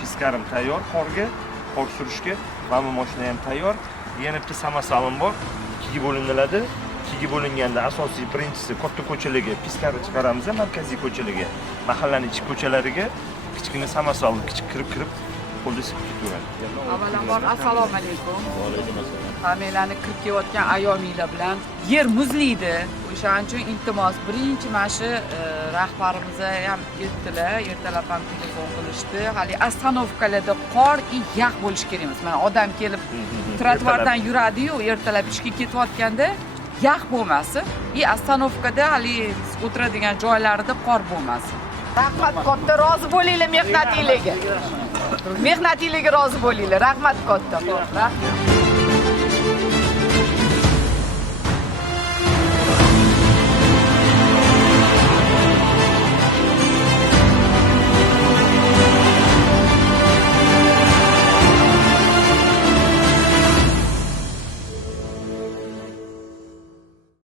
piskarim tayyor qorga, qor surishga. Mana bu mashina ham tayyor. Yana bitta samosalim bor. Ikkiga bo'linadi. Ikkiga bo'linganda asosiy birinchisi katta ko'chalarga piskarni chiqaramiz, markaziy ko'chalarga, mahallaning ichki ko'chalariga kichkina samosal kirib qo'lda silib ketaveradi. Avvalambor assalomu alaykum. Va alaykum assalom. Hammalarni kirib kelayotgan ayomilar bilan yer muzlaydi. O'shaning uchun iltimos, birinchi mana shu rahbarimiz ham ertalab ham telefon qilishdi. Hali ostanovkalarda qor yaq bo'lish kerak emas. Mana odam kelib trotuardan yuradi-yu, ertalab ishga ketayotganda yaq bo'lmasin. Ostanovkada hali o'tiradigan joylarida qor bo'lmasin. Rahmat katta, rozi bo'linglar mehnatingizga. Mehnatingizga rozi bo'linglar. Rahmat katta. Rahmat.